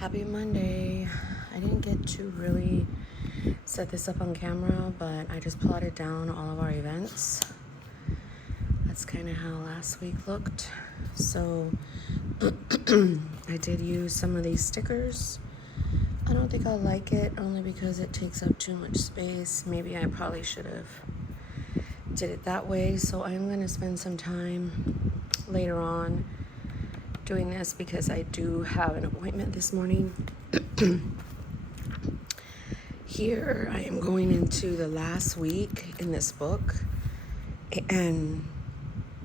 Happy Monday. I didn't get to really set this up on camera, but I just plotted down all of our events. That's kind of how last week looked. So I did use some of these stickers. I don't think I'll like it only because it takes up too much space. Maybe I probably should have did it that way. So I'm going to spend some time later on doing this because I do have an appointment this morning. Here I am going into the last week in this book, and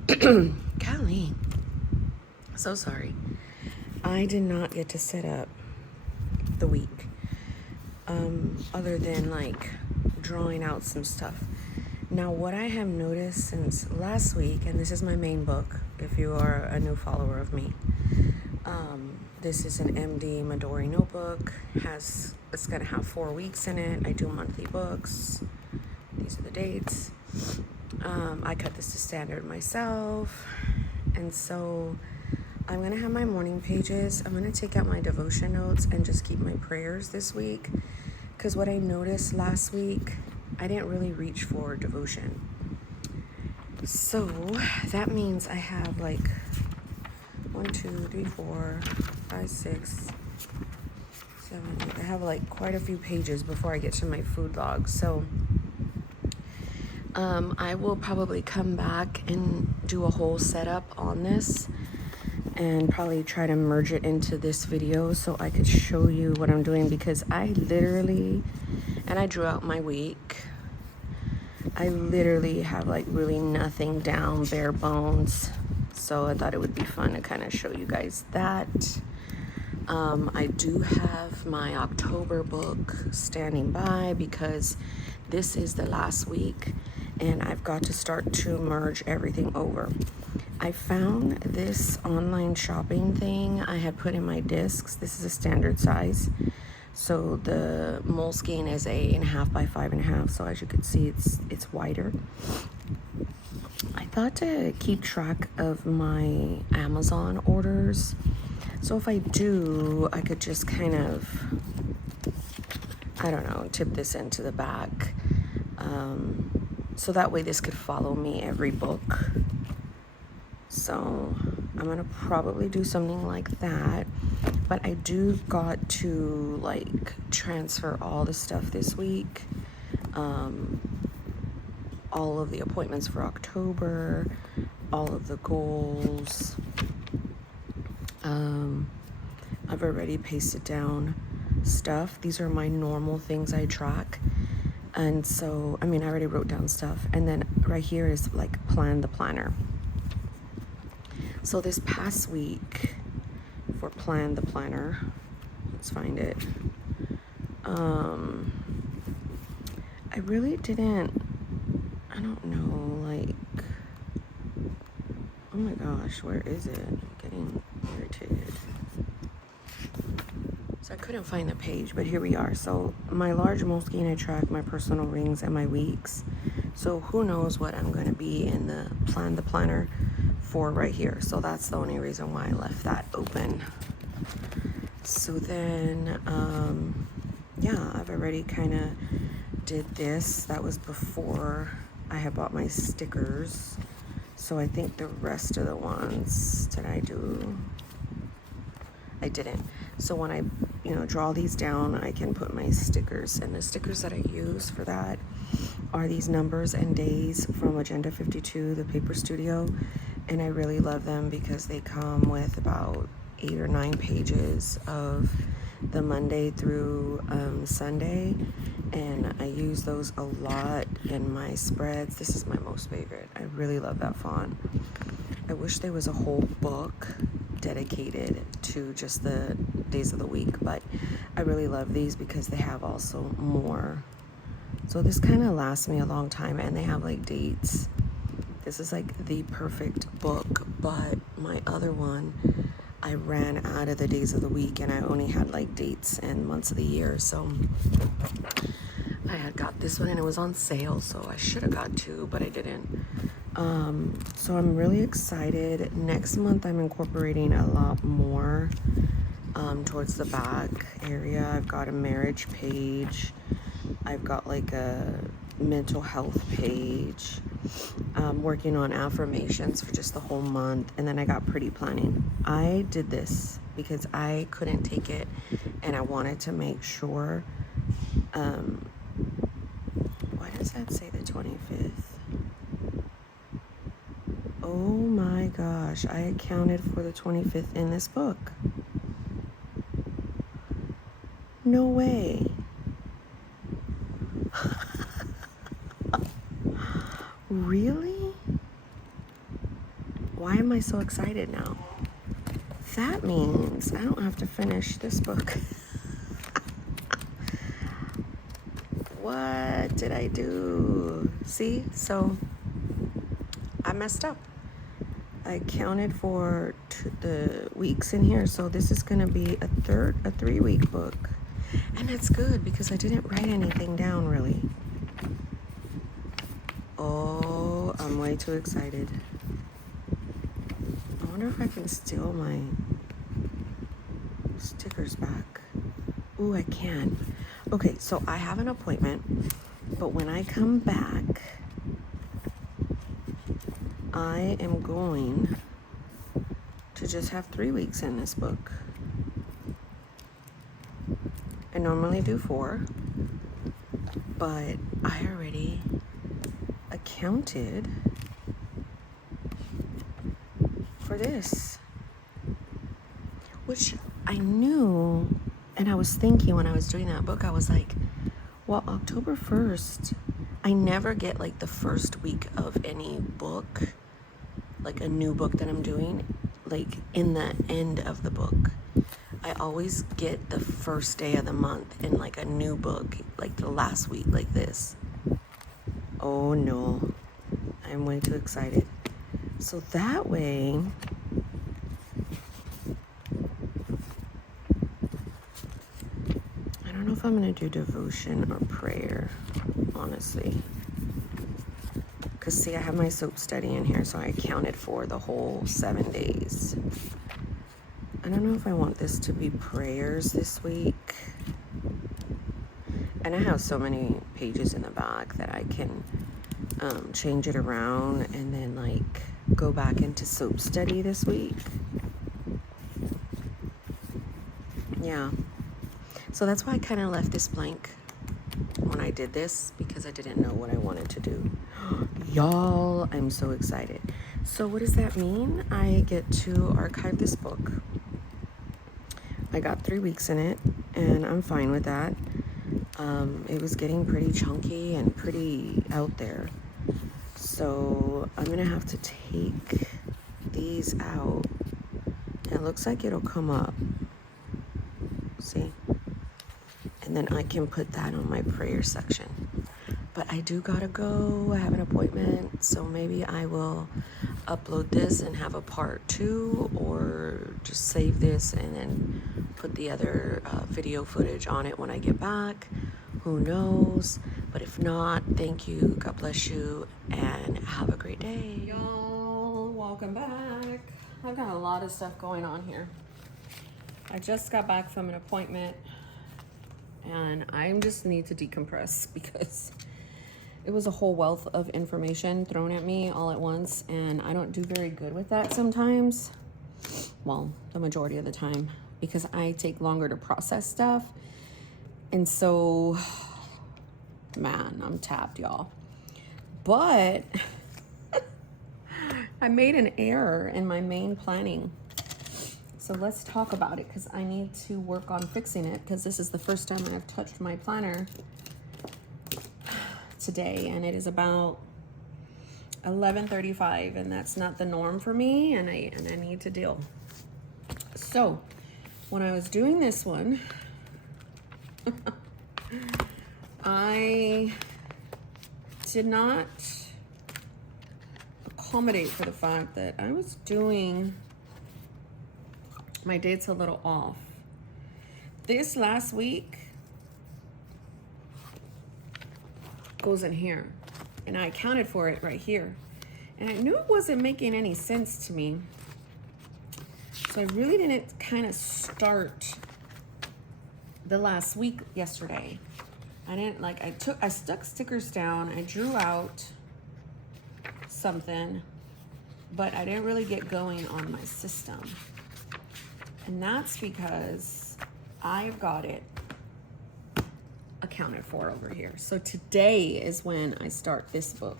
Callie, so sorry, I did not get to set up the week other than like drawing out some stuff. Now what I have noticed since last week, and this is my main book if you are a new follower of me, this is an MD Midori notebook. It's gonna have 4 weeks in it. I do monthly books. These are the dates. I cut this to standard myself, and so I'm gonna have my morning pages. I'm gonna take out my devotion notes and just keep my prayers this week, because what I noticed last week, I didn't really reach for devotion. So that means I have like 1, 2, 3, 4, 5, 6, 7, 8. I have like quite a few pages before I get to my food log. So I will probably come back and do a whole setup on this and probably try to merge it into this video so I could show you what I'm doing, because I literally, and I drew out my week, I literally have like really nothing down, bare bones. So I thought it would be fun to kind of show you guys that. I do have my October book standing by because this is the last week and I've got to start to merge everything over. I found this online shopping thing I had put in my discs. This is a standard size. So the Moleskine is 8.5 by 5.5. So as you can see, it's wider. I thought to keep track of my Amazon orders. So if I do, I could just kind of, I don't know, tip this into the back. So that way this could follow me every book. So I'm going to probably do something like that. But I do got to like transfer all the stuff this week. All of the appointments for October, all of the goals. I've already pasted down stuff. These are my normal things I track. And so, I mean, I already wrote down stuff. And then right here is like plan the planner. So this past week for plan the planner, let's find it. I really didn't, I don't know, like, oh my gosh, where is it? I'm getting irritated. So I couldn't find the page, but here we are. So my large Moleskine, I track my personal rings and my weeks. So who knows what I'm going to be in the plan the planner for right here. So that's the only reason why I left that open. So then, yeah, I've already kind of did this. That was before I had bought my stickers. So I think the rest of the ones, did I do? I didn't. So when I, draw these down, I can put my stickers. And the stickers that I use for that are these numbers and days from Agenda 52, the paper studio. And I really love them because they come with about 8 or 9 pages of the Monday through Sunday. And I use those a lot in my spreads. This is my most favorite. I really love that font. I wish there was a whole book dedicated to just the days of the week, but I really love these because they have also more. So this kind of lasts me a long time, and they have like dates. This is like the perfect book, but my other one, I ran out of the days of the week and I only had like dates and months of the year. So I had got this one and it was on sale, so I should have got 2, but I didn't. So I'm really excited. Next month I'm incorporating a lot more towards the back area. I've got a marriage page. I've got like a mental health page. Working on affirmations for just the whole month. And then I got pretty planning. I did this because I couldn't take it and I wanted to make sure. Why does that say the 25th? Oh my gosh, I accounted for the 25th in this book. No way. Really? Why am I so excited now? That means I don't have to finish this book. What did I do? See? So I messed up. I counted for the weeks in here, so this is going to be a 3-week book. And that's good because I didn't write anything down really. Oh, I'm way too excited. I wonder if I can steal my stickers back. Ooh, I can. Okay, so I have an appointment, but when I come back, I am going to just have 3 weeks in this book. I normally do 4, but I already accounted for this, which I knew, and I was thinking when I was doing that book, I was like, well, October 1st, I never get like the first week of any book, like a new book that I'm doing, like in the end of the book. I always get the first day of the month in like a new book, like the last week, like this. Oh no, I'm way too excited. So that way, I don't know if I'm gonna do devotion or prayer, honestly. Because see, I have my soap study in here, so I accounted for the whole 7 days. I don't know if I want this to be prayers this week. And I have so many pages in the back that I can change it around and then like go back into soap study this week. Yeah. So that's why I kind of left this blank when I did this, because I didn't know what I wanted to do. Y'all, I'm so excited. So what does that mean? I get to archive this book. I got 3 weeks in it, and I'm fine with that. It was getting pretty chunky and pretty out there. So I'm gonna have to take these out. It looks like it'll come up. See? And then I can put that on my prayer section. But I do gotta go. I have an appointment, so maybe I will upload this and have a part 2, or just save this and then put the other video footage on it when I get back. Who knows? But if not, thank you, God bless you, and have a great day. Y'all, welcome back. I've got a lot of stuff going on here. I just got back from an appointment, and I just need to decompress because it was a whole wealth of information thrown at me all at once, and I don't do very good with that sometimes. Well, the majority of the time, because I take longer to process stuff. And so, man, I'm tapped, y'all. But I made an error in my main planning. So let's talk about it, because I need to work on fixing it, because this is the first time I've touched my planner today, and it is about 11:35, and that's not the norm for me, and I need to deal. So when I was doing this one, I did not accommodate for the fact that I was doing my dates a little off. This last week goes in here, and I accounted for it right here, and I knew it wasn't making any sense to me. So I really didn't kind of start the last week yesterday. I didn't like, I stuck stickers down, I drew out something, but I didn't really get going on my system. And that's because I've got it accounted for over here. So today is when I start this book.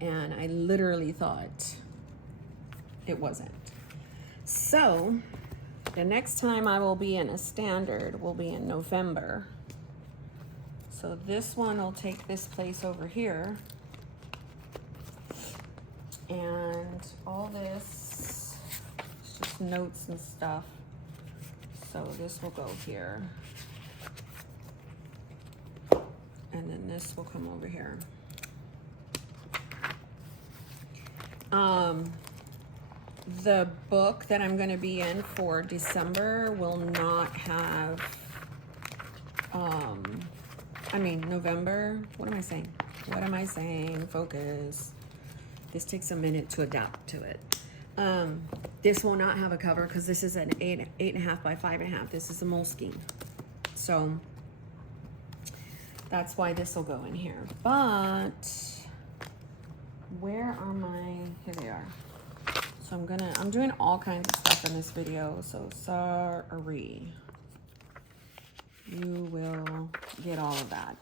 And I literally thought it wasn't. So the next time I will be in a standard will be in November. So this one will take this place over here. And all this is just notes and stuff. So this will go here. And then this will come over here. The book that I'm going to be in for December will not have, November. What am I saying? What am I saying? Focus. This takes a minute to adapt to it. This will not have a cover because this is an 8.5 by 5.5. This is a Moleskine. So that's why this will go in here. But where are my, here they are. So I'm doing all kinds of stuff in this video. So sorry. You will get all of that.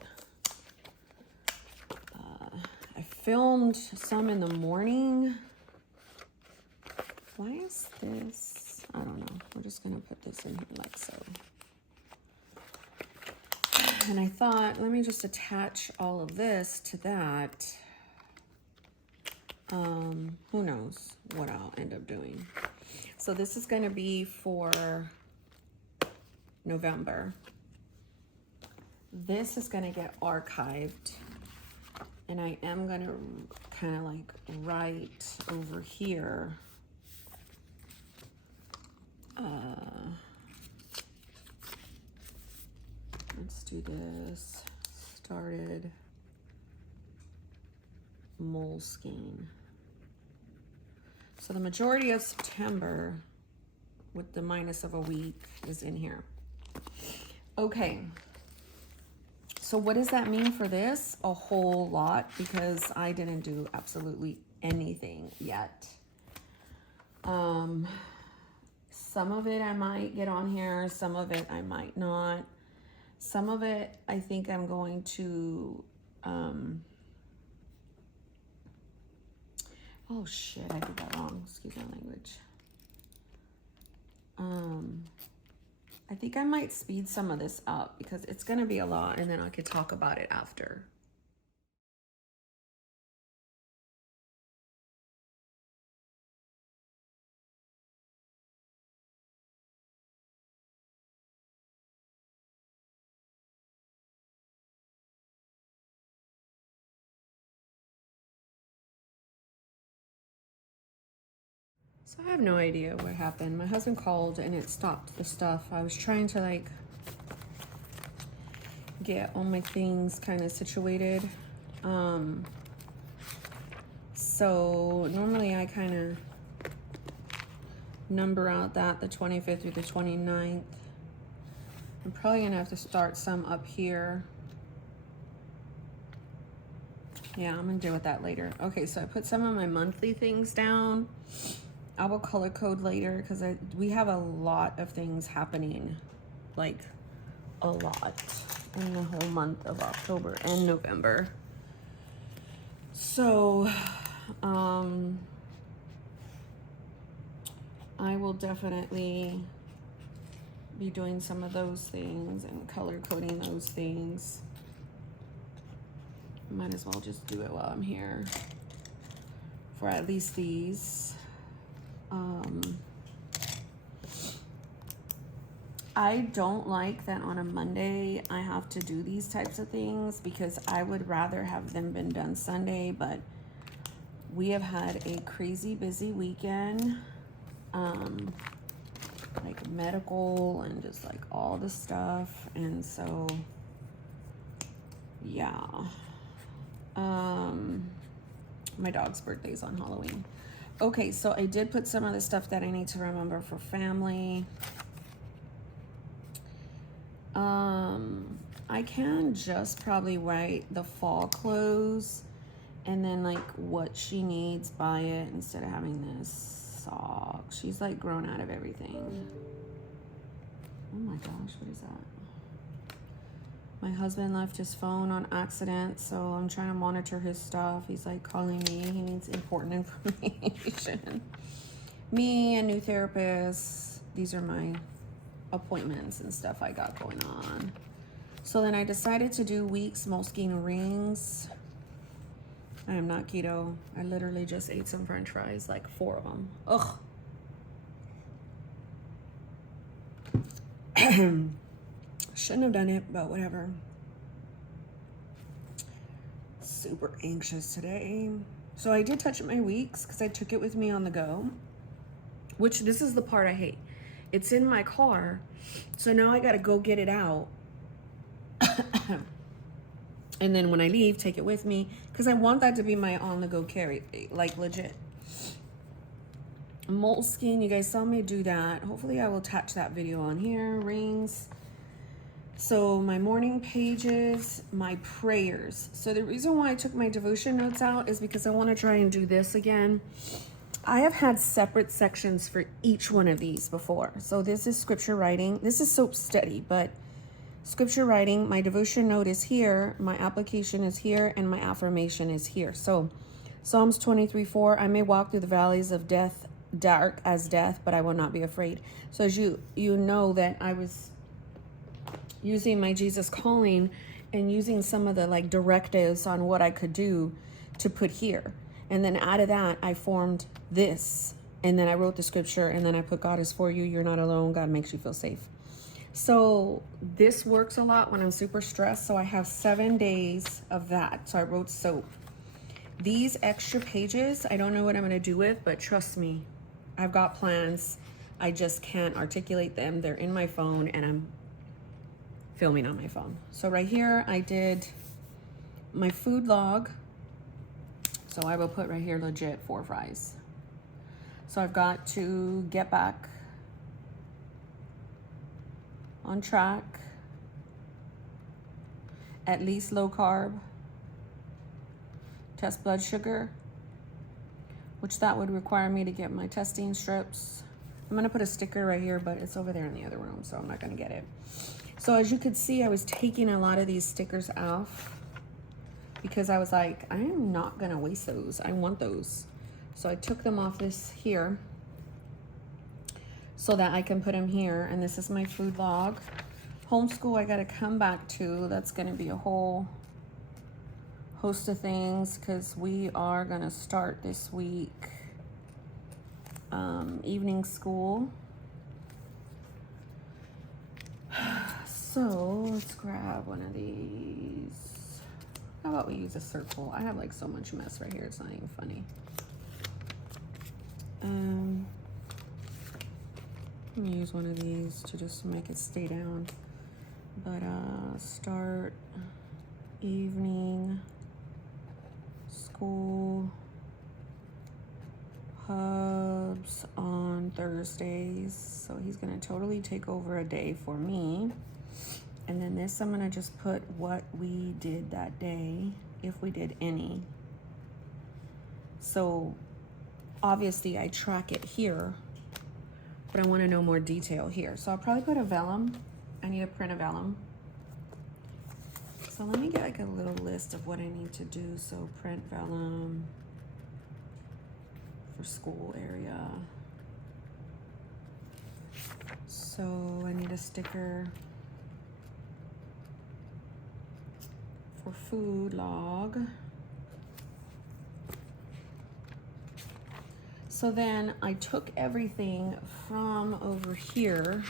I filmed some in the morning. Why is this? I don't know. We're just gonna put this in here like so. And I thought, let me just attach all of this to that. Who knows what I'll end up doing. So this is going to be for November. This is going to get archived. And I am going to kind of like write over here. Let's do this. Started Moleskine. So the majority of September, with the minus of a week, is in here. Okay. So what does that mean for this? A whole lot, because I didn't do absolutely anything yet. Some of it I might get on here. Some of it I might not. Some of it I think I'm going to... oh shit, I did that wrong. Excuse my language. I think I might speed some of this up because it's gonna be a lot, and then I could talk about it after. So I have no idea what happened. My husband called and it stopped the stuff. I was trying to like get all my things kind of situated. So normally I kind of number out that the 25th through the 29th. I'm probably gonna have to start some up here. Yeah, I'm gonna deal with that later. Okay, so I put some of my monthly things down. I will color code later because we have a lot of things happening, like a lot in the whole month of October and November. So I will definitely be doing some of those things and color coding those things. Might as well just do it while I'm here for at least these. I don't like that on a Monday I have to do these types of things because I would rather have them been done Sunday, but we have had a crazy busy weekend, like medical and just like all the stuff, and so yeah. My dog's birthday's on Halloween. Okay, so I did put some of the stuff that I need to remember for family. I can just probably write the fall clothes and then like what she needs, buy it instead of having this sock. She's like grown out of everything. Oh my gosh, what is that? My husband left his phone on accident, so I'm trying to monitor his stuff. He's like calling me. He needs important information. Me, a new therapist. These are my appointments and stuff I got going on. So then I decided to do Weeks Moleskine rings. I am not keto. I literally just ate some french fries, like 4 of them. Ugh. Shouldn't have done it, but whatever. Super anxious today. So I did touch up my Weeks because I took it with me on the go, which this is the part I hate. It's in my car, so now I gotta go get it out. And then when I leave, take it with me because I want that to be my on-the-go carry, like legit. Moleskine, you guys saw me do that. Hopefully I will attach that video on here. Rings. So my morning pages, my prayers. So the reason why I took my devotion notes out is because I want to try and do this again. I have had separate sections for each one of these before. So this is scripture writing. This is soap study, but scripture writing, my devotion note is here, my application is here, and my affirmation is here. So Psalms 23:4, I may walk through the valleys of death, dark as death, but I will not be afraid. So as you know that I was using my Jesus calling and using some of the like directives on what I could do to put here. And then out of that, I formed this. And then I wrote the scripture, and then I put God is for you. You're not alone. God makes you feel safe. So this works a lot when I'm super stressed. So I have 7 days of that. So I wrote soap. These extra pages, I don't know what I'm going to do with, but trust me, I've got plans. I just can't articulate them. They're in my phone, and I'm filming on my phone. So right here, I did my food log. So I will put right here, legit 4 fries. So I've got to get back on track, at least low carb, test blood sugar, which that would require me to get my testing strips. I'm gonna put a sticker right here, but it's over there in the other room, so I'm not gonna get it. So as you could see, I was taking a lot of these stickers off because I was like, I am not gonna waste those. I want those. So I took them off this here so that I can put them here. And this is my food log. Homeschool, I gotta come back to. That's gonna be a whole host of things because we are gonna start this week evening school. So let's grab one of these. How about we use a circle? I have like so much mess right here, it's not even funny. I'm gonna use one of these to just make it stay down. But start evening school hubs on Thursdays. So he's gonna totally take over a day for me. And then this, I'm gonna just put what we did that day, if we did any. So obviously I track it here, but I wanna know more detail here. So I'll probably put a vellum. I need to print a vellum. So let me get like a little list of what I need to do. So print vellum for school area. So I need a sticker for food log. So then I took everything from over here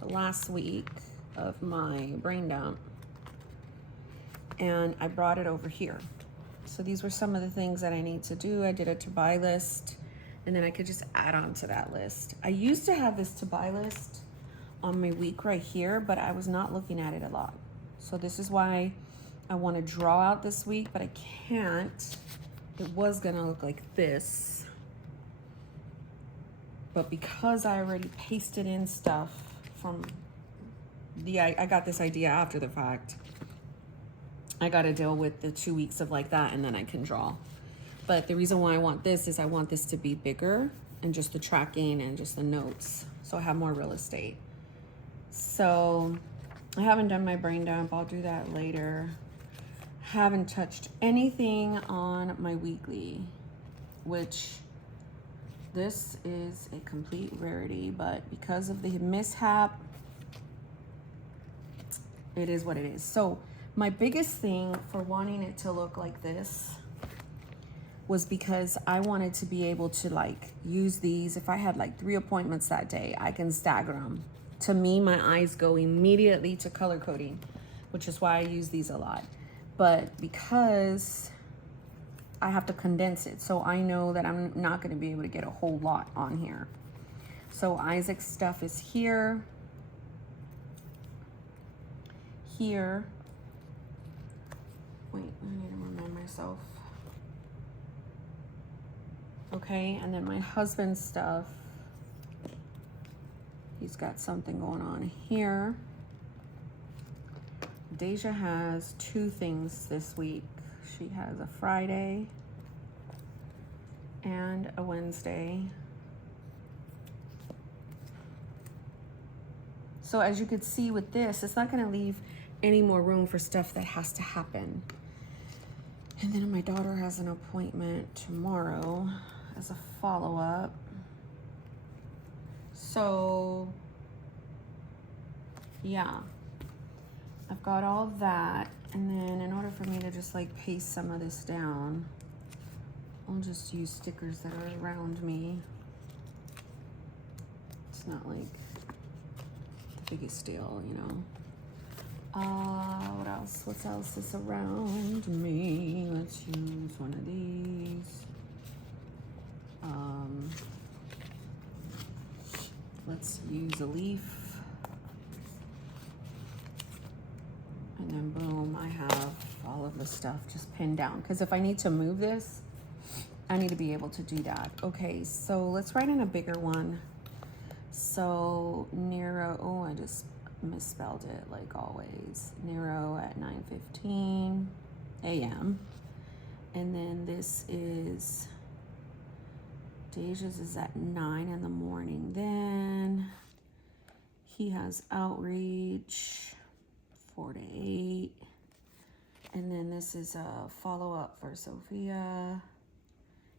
the last week of my brain dump and I brought it over here. So these were some of the things that I need to do. I did a to buy list and then I could just add on to that list. I used to have this to buy list on my week right here, but I was not looking at it a lot. So this is why I want to draw out this week, but I can't. It was gonna look like this. But because I already pasted in stuff from I got this idea after the fact, I got to deal with the 2 weeks of like that, and then I can draw. But the reason why I want this is I want this to be bigger, and just the tracking and just the notes, so I have more real estate. So I haven't done my brain dump. I'll do that later. Haven't touched anything on my weekly, which this is a complete rarity, but because of the mishap, it is what it is. So my biggest thing for wanting it to look like this was because I wanted to be able to like use these. If I had like 3 appointments that day, I can stagger them. To me, my eyes go immediately to color coding, which is why I use these a lot. But because I have to condense it, so I know that I'm not going to be able to get a whole lot on here. So Isaac's stuff is here, here. Wait, I need to remind myself. Okay, and then my husband's stuff, he's got something going on here. Deja has 2 things this week. She has a Friday and a Wednesday. So as you could see with this, it's not gonna leave any more room for stuff that has to happen. And then my daughter has an appointment tomorrow as a follow-up. So yeah, I've got all that. And then in order for me to just like paste some of this down, I'll just use stickers that are around me. It's not like the biggest deal, you know. What else? What else is around me? Let's use one of these. Let's use a leaf. And then boom, I have all of the stuff just pinned down. Because if I need to move this, I need to be able to do that. Okay, so let's write in a bigger one. So Nero, oh, I just misspelled it like always. Nero at 9:15 a.m. And then this is, Deja's is at 9 in the morning. Then he has outreach 4 to 8. And then this is a follow-up for Sophia.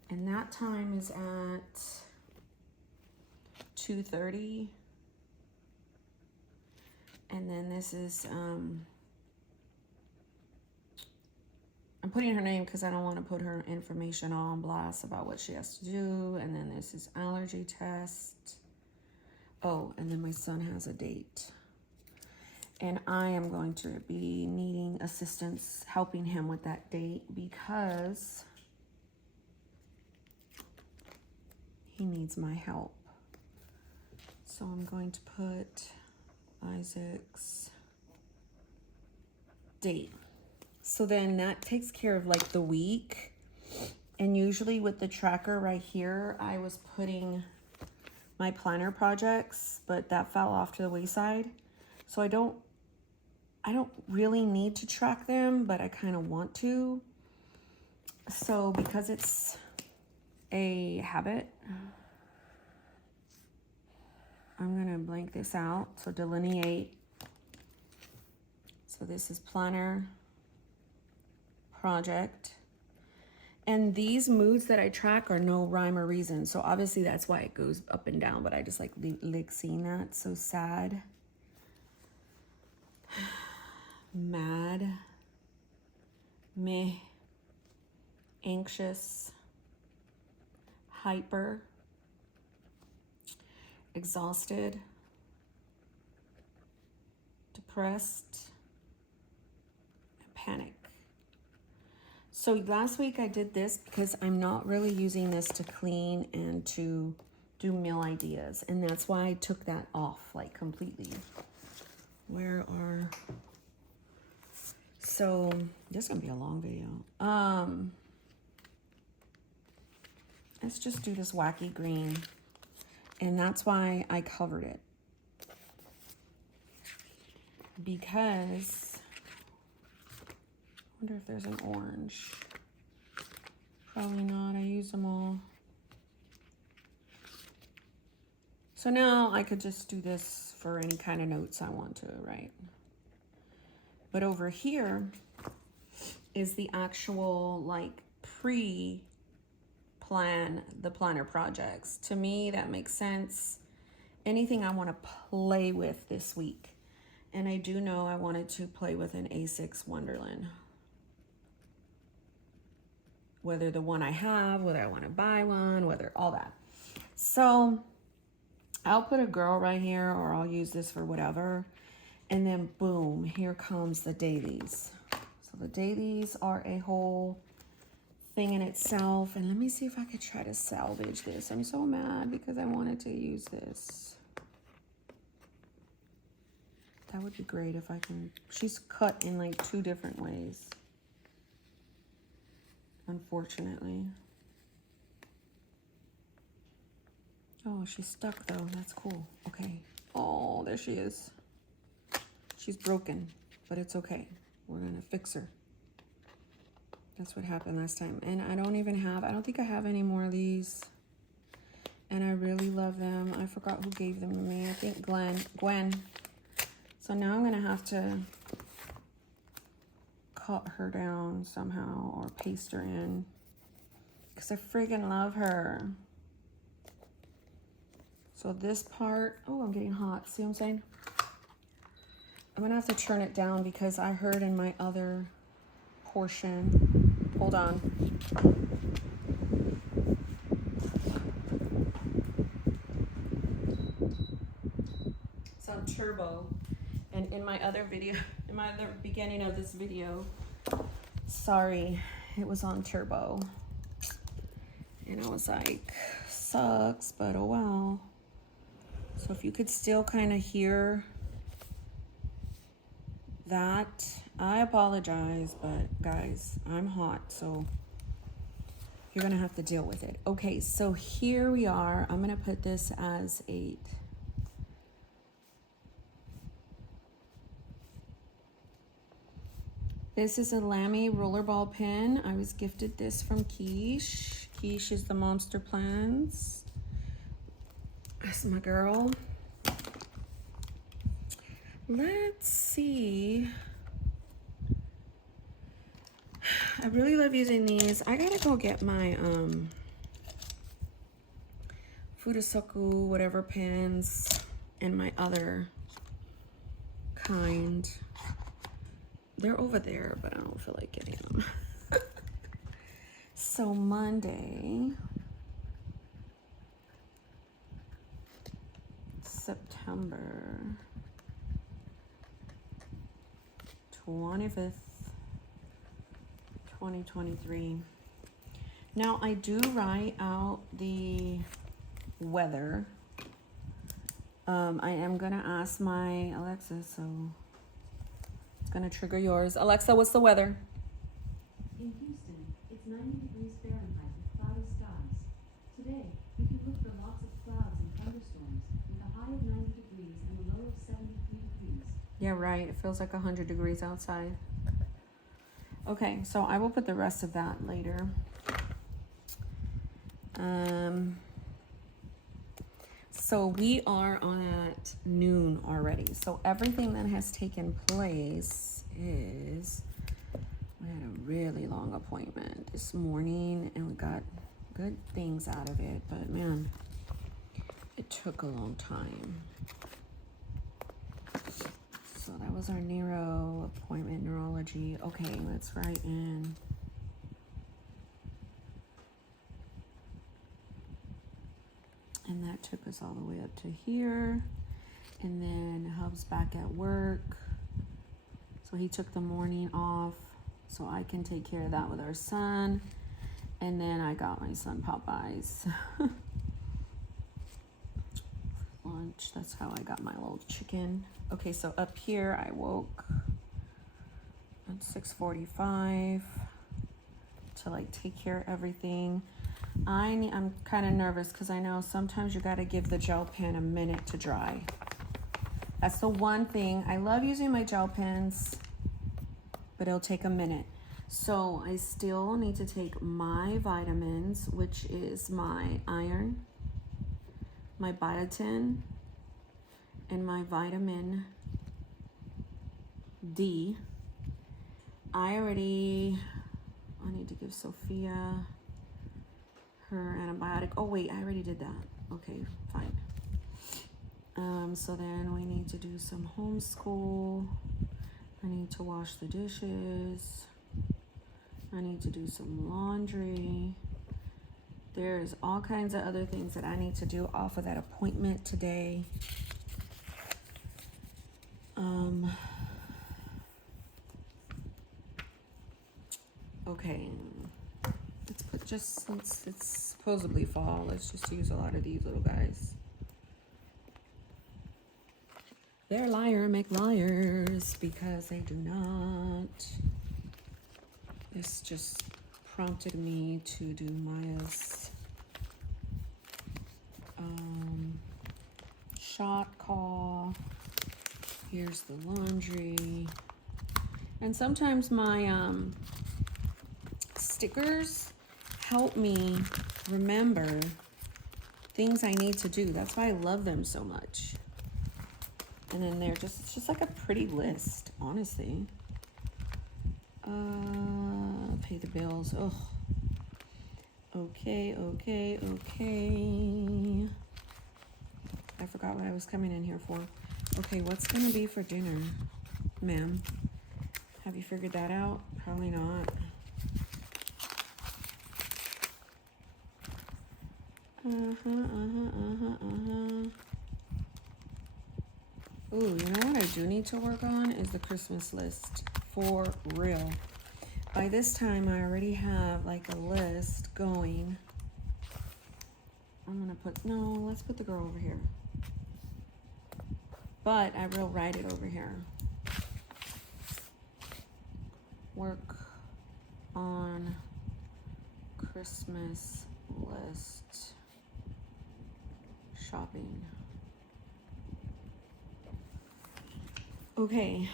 And that time is at 2:30. And then this is, I'm putting her name because I don't want to put her information on blast about what she has to do. And then this is allergy test. Oh, and then my son has a date. And I am going to be needing assistance helping him with that date because he needs my help. So I'm going to put Isaac's date. So then that takes care of like the week. And usually with the tracker right here, I was putting my planner projects, but that fell off to the wayside. So I don't really need to track them, but I kind of want to. So because it's a habit, I'm gonna blank this out. So delineate. So this is planner, project. And these moods that I track are no rhyme or reason. So obviously that's why it goes up and down, but I just like seeing that. So sad, mad, meh, anxious, hyper, exhausted, depressed, and panic. So last week I did this because I'm not really using this to clean and to do meal ideas. And that's why I took that off like completely. So this is gonna be a long video. Let's just do this wacky green. And that's why I covered it. Because, I wonder if there's an orange. Probably not, I use them all. So now I could just do this for any kind of notes I want to, right? But over here is the actual like pre-plan, the planner projects. To me, that makes sense. Anything I want to play with this week. And I do know I wanted to play with an A6 Wonderland. Whether the one I have, whether I want to buy one, whether all that. So I'll put a girl right here, or I'll use this for whatever. And then boom, here comes the dailies. So the dailies are a whole thing in itself. And let me see if I could try to salvage this. I'm so mad because I wanted to use this. That would be great if I can. She's cut in like 2 different ways. Unfortunately. Oh, she's stuck though. That's cool. Okay. Oh, there she is. She's broken, but it's okay. We're gonna fix her. That's what happened last time. And I don't think I have any more of these. And I really love them. I forgot who gave them to me. I think Gwen. So now I'm gonna have to cut her down somehow or paste her in. Because I friggin' love her. So this part, oh, I'm getting hot. See what I'm saying? I'm gonna have to turn it down because I heard in my other portion. Hold on. It's on turbo. And in my other video, in my other beginning of this video, sorry, it was on turbo. And I was like, sucks, but oh well. So if you could still kind of hear that, I apologize, but guys, I'm hot, so you're gonna have to deal with it. Okay, so here we are. I'm gonna put this as 8. This is a Lamy rollerball pen. I was gifted this from Quiche. Quiche is the Monster Plans. That's my girl. Let's see. I really love using these. I gotta go get my Fudasaku whatever pens and my other kind. They're over there, but I don't feel like getting them. So Monday, September 25th, 2023. Now I do write out the weather. I am gonna ask my Alexa, so it's gonna trigger yours. Alexa, what's the weather? In Houston, it's 90 degrees Fahrenheit with cloudy skies. Today, you can look for lots of clouds and thunderstorms with a high of 90 degrees and a low of 73 degrees. Yeah, right. It feels like 100 degrees outside. Okay, so I will put the rest of that later. So we are at noon already. So everything that has taken place is, we had a really long appointment this morning and we got good things out of it, but man, it took a long time. So that was our neuro appointment, neurology. Okay, let's write in. And that took us all the way up to here. And then Hub's back at work. So he took the morning off so I can take care of that with our son. And then I got my son Popeyes. Lunch, that's how I got my little chicken. Okay, so up here I woke at 6:45 to like take care of everything. I'm kind of nervous because I know sometimes you got to give the gel pen a minute to dry. That's the one thing. I love using my gel pens, but it'll take a minute. So I still need to take my vitamins, which is my iron, my biotin, and my vitamin D. I need to give Sophia her antibiotic. Oh wait, I already did that. Okay, fine. So then we need to do some homeschool. I need to wash the dishes. I need to do some laundry. There's all kinds of other things that I need to do off of that appointment today. Okay. Let's put since it's supposedly fall, let's just use a lot of these little guys. They're liar make liars because they do not. This just prompted me to do Maya's shot call. Here's the laundry. And sometimes my stickers help me remember things I need to do. That's why I love them so much. And then they're it's just like a pretty list, honestly. Pay the bills. Oh. Okay. I forgot what I was coming in here for. Okay, what's gonna be for dinner, ma'am? Have you figured that out? Probably not. Ooh, you know what I do need to work on is the Christmas list. For real. By this time, I already have like a list going. I'm gonna let's put the girl over here. But I will write it over here. Work on Christmas list. Shopping. Okay.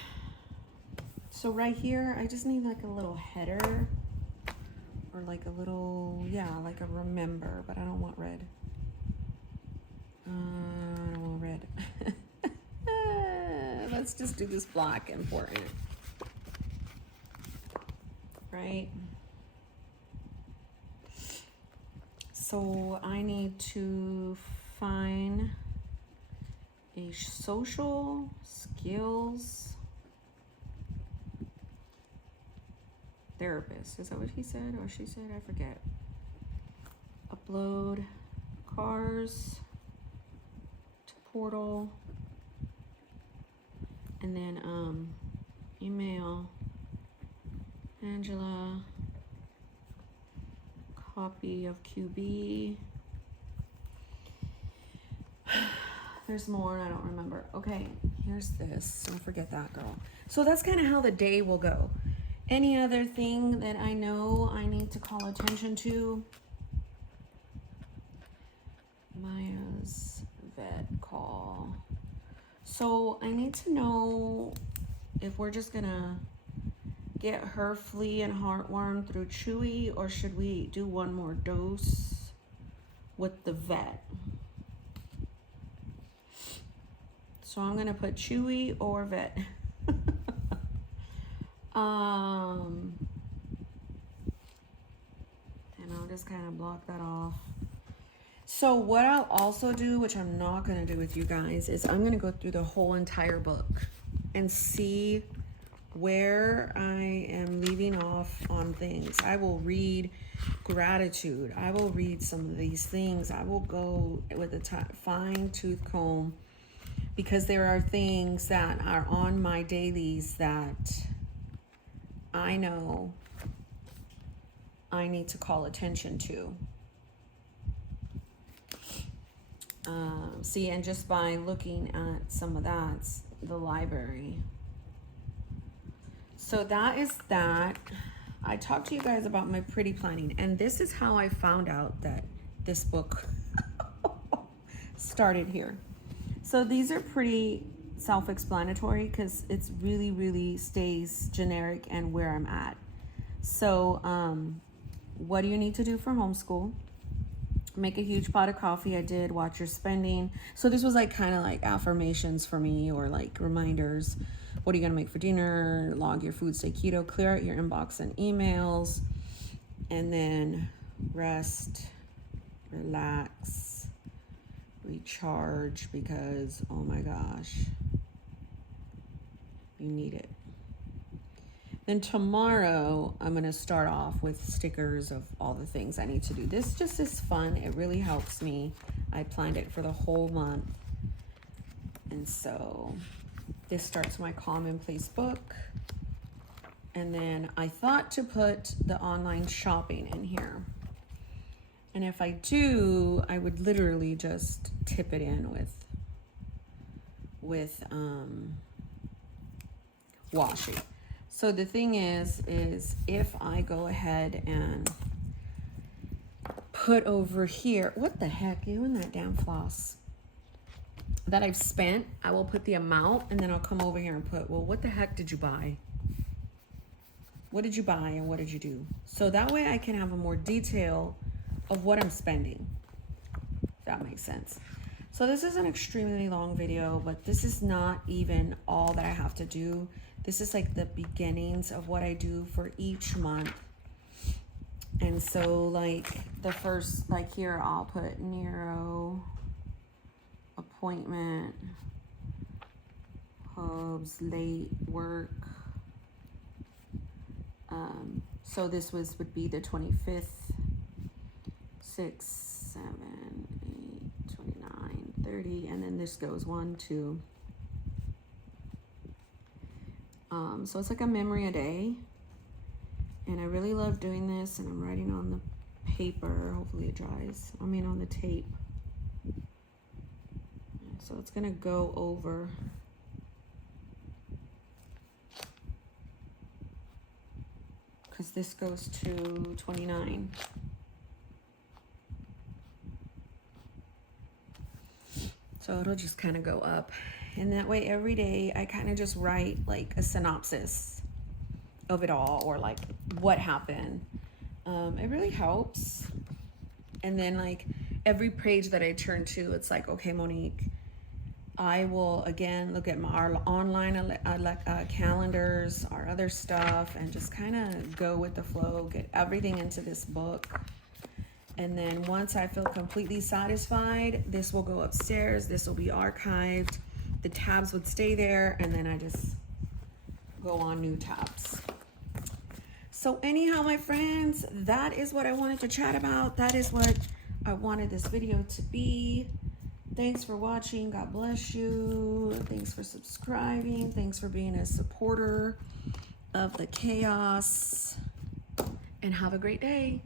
So right here, I just need like a little header or like a little, like a remember, but I don't want red. I don't want red. Let's just do this black important. Right? So I need to find a social skills therapist. Is that what he said or she said? I forget. Upload cars to portal. And then email Angela copy of QB. There's more and I don't remember. Okay, here's this. Don't forget that, girl. So that's kind of how the day will go. Any other thing that I know I need to call attention to? Maya's vet call. So I need to know if we're just gonna get her flea and heartworm through Chewy, or should we do one more dose with the vet? So I'm gonna put Chewy or vet. And I'll just kind of block that off. So what I'll also do, which I'm not going to do with you guys, is I'm going to go through the whole entire book and see where I am leaving off on things. I will read gratitude. I will read some of these things. I will go with a fine-tooth comb because there are things that are on my dailies that I know I need to call attention to. See, and just by looking at some of that's the library. So that is that. I talked to you guys about my pretty planning, and this is how I found out that this book started here. So these are pretty self-explanatory because it's really stays generic and where I'm at. So what do you need to do for homeschool? Make a huge pot of coffee. I did. Watch your spending. So this was like kind of like affirmations for me, or like reminders. What are you gonna make for dinner? Log your food, stay keto, clear out your inbox and emails, and then rest, relax, recharge, because oh my gosh, you need it. Then tomorrow I'm gonna start off with stickers of all the things I need to do. This just is fun. It really helps me. I planned it for the whole month. And so this starts my commonplace book. And then I thought to put the online shopping in here. And if I do, I would literally just tip it in with washi. So the thing is if I go ahead and put over here, what the heck, you and that damn floss that I've spent, I will put the amount, and then I'll come over here and put, well, what the heck did you buy? What did you buy and what did you do? So that way I can have a more detail of what I'm spending, if that makes sense. So this is an extremely long video, but this is not even all that I have to do. This is like the beginnings of what I do for each month. And so like the first, like here, I'll put Nero, appointment, Hubs, late work. So this would be the 25th, 6, 7, 8, 29, 30, and then this goes 1, 2. So it's like a memory a day, and I really love doing this, and I'm writing on the paper. Hopefully it dries. I mean on the tape. So it's gonna go over because this goes to 29. So it'll just kind of go up. And that way every day I kind of just write like a synopsis of it all, or like what happened. It really helps. And then like every page that I turn to, it's like, okay, Monique, I will again look at our online calendars, our other stuff, and just kind of go with the flow, get everything into this book. And then once I feel completely satisfied, this will go upstairs. This will be archived. The tabs would stay there, and then I just go on new tabs. So anyhow, my friends, that is what I wanted to chat about. That is what I wanted this video to be. Thanks for watching. God bless you. Thanks for subscribing. Thanks for being a supporter of the chaos. And have a great day.